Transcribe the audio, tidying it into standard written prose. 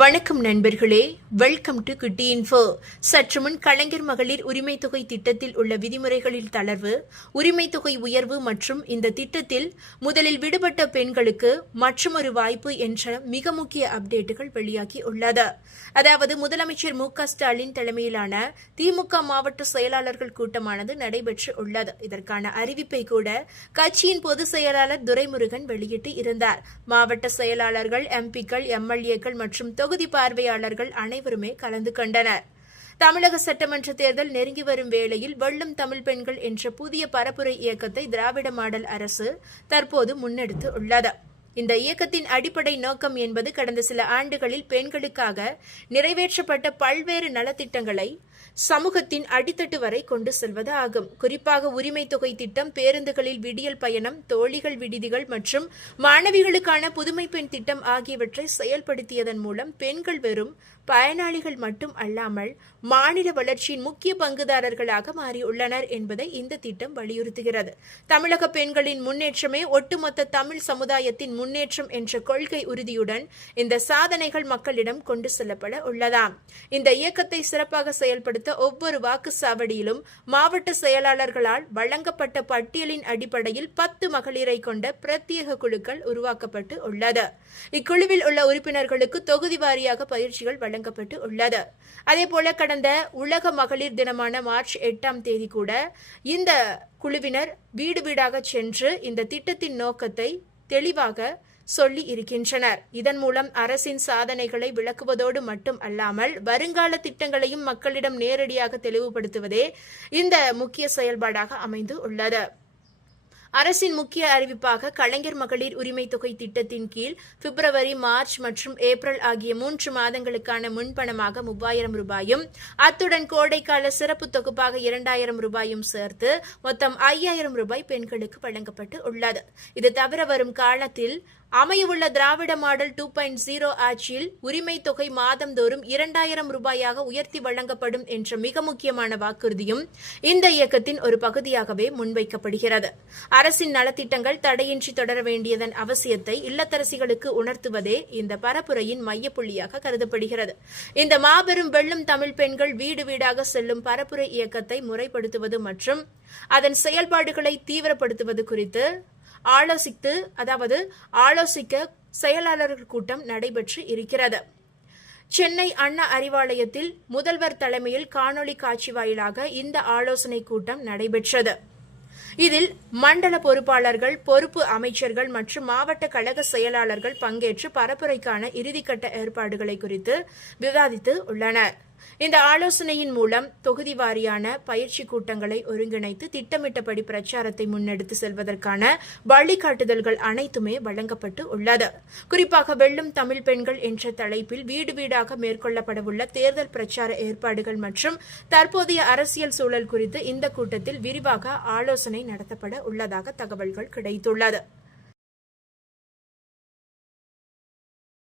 வணக்கம் நண்பர்களே, welcome to குட்டி இன்ஃபோ. சற்று முன் கலைஞர் மகளிர் உரிமை தொகை திட்டத்தில் உள்ள விதிமுறைகளில் தளர்வு, உரிமை தொகை உயர்வு மற்றும் இந்த திட்டத்தில் முதலில் விடுபட்ட பெண்களுக்கு மற்றொரு வாய்ப்பு என்ற மிக முக்கிய அப்டேட்டுகள் வெளியாகி உள்ளது. அதாவது முதலமைச்சர் மு.க.ஸ்டாலின் தலைமையிலான திமுக மாவட்ட செயலாளர்கள் கூட்டமானது நடைபெற்று உள்ளது. இதற்கான அறிவிப்பை கூட கட்சியின் பொதுச் செயலாளர் துரைமுருகன் வெளியிட்டு இருந்தார். மாவட்ட செயலாளர்கள், எம்பிக்கள், எம்எல்ஏக்கள் மற்றும் தொகுதி பார்வையாளர்கள் அனைவருமே கலந்து கொண்டனர். தமிழக சட்டமன்ற தேர்தல் நெருங்கி வரும் வேளையில் வெல்லும் தமிழ் பெண்கள் என்ற புதிய பரப்புரை இயக்கத்தை திராவிட மாடல் அரசு தற்போது முன்னெடுத்து உள்ளது. இந்த இயக்கத்தின் அடிப்படை நோக்கம் என்பது கடந்த சில ஆண்டுகளில் பெண்களுக்காக நிறைவேற்றப்பட்ட பல்வேறு நலத்திட்டங்களை சமூகத்தின் அடித்தட்டு வரை கொண்டு செல்வது ஆகும். குறிப்பாக உரிமை தொகை திட்டம், பேருந்துகளில் விடியல் பயணம், தோழிகள் விடுதிகள் மற்றும் மாணவிகளுக்கான புதுமை பெண் திட்டம் ஆகியவற்றை செயல்படுத்தியதன் மூலம் பெண்கள் வெறும் பயனாளிகள் மட்டும் அல்லாமல் மாநில வளர்ச்சியின் முக்கிய பங்குதாரர்களாக மாறியுள்ளனர் என்பதை இந்த திட்டம் வலியுறுத்துகிறது. தமிழக பெண்களின் முன்னேற்றமே ஒட்டுமொத்த தமிழ் சமுதாயத்தின் முன்னேற்றம் என்ற கொள்கை உறுதியுடன் இந்த சாதனைகள் மக்களிடம் கொண்டு செல்லப்பட உள்ளதாம். இந்த இயக்கத்தை சிறப்பாக செயல்படுத்த ஒவ்வொரு வாக்குச்சாவடியிலும் மாவட்ட செயலாளர்களால் வழங்கப்பட்ட பட்டியலின் அடிப்படையில் 10 மகளிரை கொண்ட பிரத்யேக குழுக்கள் உருவாக்கப்பட்டு உள்ளது. இக்குழுவில் உள்ள உறுப்பினர்களுக்கு தொகுதி வாரியாக பயிற்சிகள் வழங்கப்பட்டு உள்ளது. அதேபோல கடந்த உலக மகளிர் தினமான மார்ச் 8ஆம் தேதி கூட இந்த குழுவினர் வீடு வீடாக சென்று இந்த திட்டத்தின் நோக்கத்தை தெளிவாக சொல்லி இருக்கின்றனர். இதன் மூலம் அரசின் சாதனைகளை விளக்குவதோடு மட்டும் அல்லாமல் வருங்கால திட்டங்களையும் மக்களிடம் நேரடியாக தெளிவுபடுத்துவதே இந்த முக்கிய செயல்பாடாக அமைந்து உள்ளது. அரசின் முக்கிய அறிவிப்பாக கலைஞர் மகளிர் உரிமை தொகை திட்டத்தின் கீழ் பிப்ரவரி, மார்ச் மற்றும் ஏப்ரல் ஆகிய 3 மாதங்களுக்கான முன்பணமாக 3000 ரூபாயும், அத்துடன் கோடைக்கால சிறப்பு தொகுப்பாக 2000 ரூபாயும் சேர்த்து மொத்தம் 5000 ரூபாய் பெண்களுக்கு வழங்கப்பட்டு உள்ளது. இது தவிர வரும் காலத்தில் அமையவுள்ள திராவிட மாடல் 2.0 ஆட்சியில் உரிமை தொகை மாதந்தோறும் 2000 ரூபாயாக உயர்த்தி வழங்கப்படும் என்ற மிக முக்கியமான வாக்குறுதியும் இந்த இயக்கத்தின் ஒரு பகுதியாகவே முன்வைக்கப்படுகிறது. அரசின் நலத்திட்டங்கள் தடையின்றி தொடர வேண்டியதன் அவசியத்தை இல்லத்தரசிகளுக்கு உணர்த்துவதே இந்த பரப்புரையின் மையப்புள்ளியாக கருதப்படுகிறது. இந்த மாபெரும் வெல்லும் தமிழ் பெண்கள் வீடு வீடாக செல்லும் பரப்புரை இயக்கத்தை முறைப்படுத்துவது மற்றும் அதன் செயல்பாடுகளை தீவிரப்படுத்துவது குறித்து ஆலோசிக்க செயலாளர்கள் கூட்டம் நடைபெற்று இருக்கிறது. சென்னை அண்ணா அறிவாலயத்தில் முதல்வர் தலைமையில் காணொலி காட்சி வாயிலாக இந்த ஆலோசனை கூட்டம் நடைபெற்றது. இதில் மண்டல பொறுப்பாளர்கள், பொறுப்பு அமைச்சர்கள் மற்றும் மாவட்ட கழக செயலாளர்கள் பங்கேற்று பரப்புரைக்கான இறுதிக்கட்ட ஏற்பாடுகளை குறித்து விவாதித்து உள்ளனர். இந்த ஆலோசனையின் மூலம் தொகுதி வாரியான பயிற்சி கூட்டங்களை ஒருங்கிணைத்து திட்டமிட்டபடி பிரச்சாரத்தை முன்னெடுத்து செல்வதற்கான வழிகாட்டுதல்கள் அனைத்துமே வழங்கப்பட்டு உள்ளது. குறிப்பாக வெல்லும் தமிழ் பெண்கள் என்ற தலைப்பில் வீடு வீடாக மேற்கொள்ளப்படவுள்ள தேர்தல் பிரச்சார ஏற்பாடுகள் மற்றும் தற்போதைய அரசியல் சூழல் குறித்து இந்த கூட்டத்தில் விரிவாக ஆலோசனை நடத்தப்பட உள்ளதாக தகவல்கள் கிடைத்துள்ளது.